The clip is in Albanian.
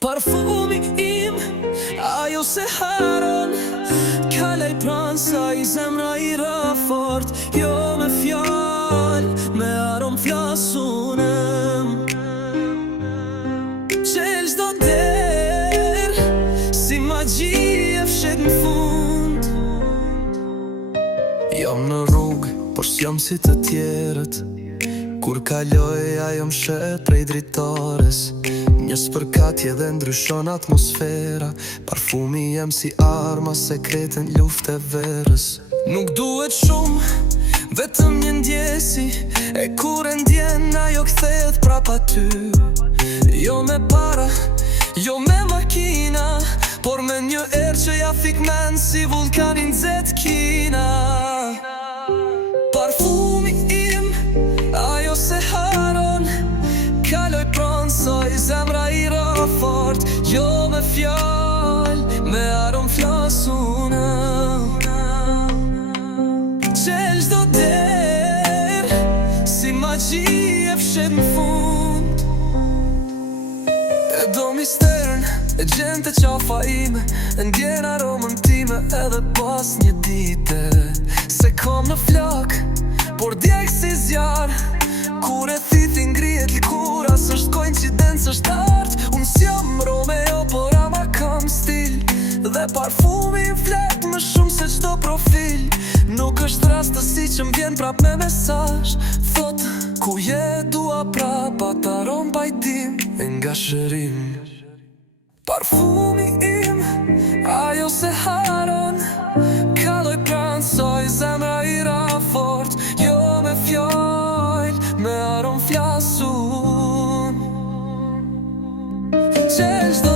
Parfumi im, ajo se haron kalaj pranë saj, zemra i ra fort. Jo me fjall, me arom flasunëm, që çdo der si magji e fshet në fund. Jam në rrugë, por s'jam si të tjerët. Kur kaloj ajo m'shet prej dritares. Një spërkatje dhe ndryshon atmosfera. Parfumi jem si arma sekrete në luftë e verës. Nuk duhet shumë, vetëm një ndjesi. E kur e ndjen ajo kthehet prapa ty. Jo me para, jo me makina, por me një erë që ja fik men si vulkanin nxet kina. Parfumi im, ajo se haron kaloj pranë saj, zemra i ra fort. Jo me fjall, me arom flasunëm, që çdo der si magji e fshet në fund. E do misterën, e gjen të qafa ime, e ndjen aromën time edhe pas një dite. Se kom në flak, por djeg si zjarë. Kur e thiti ngrihet lkura, s'është koincidencë, është art. Unë s'jam Romeo, por ama kam stil. Dhe parfumi flet më shumë se çdo profil. Nuk është rastësi që m'vjen prap me mesazh. Thot, ku je dua prap atë arom pajtim e nga shërim. Parfumi im, ajo se haron kaloj pranë saj, zemra i ra fort. Jo me fjall, me arom flasun, që çdo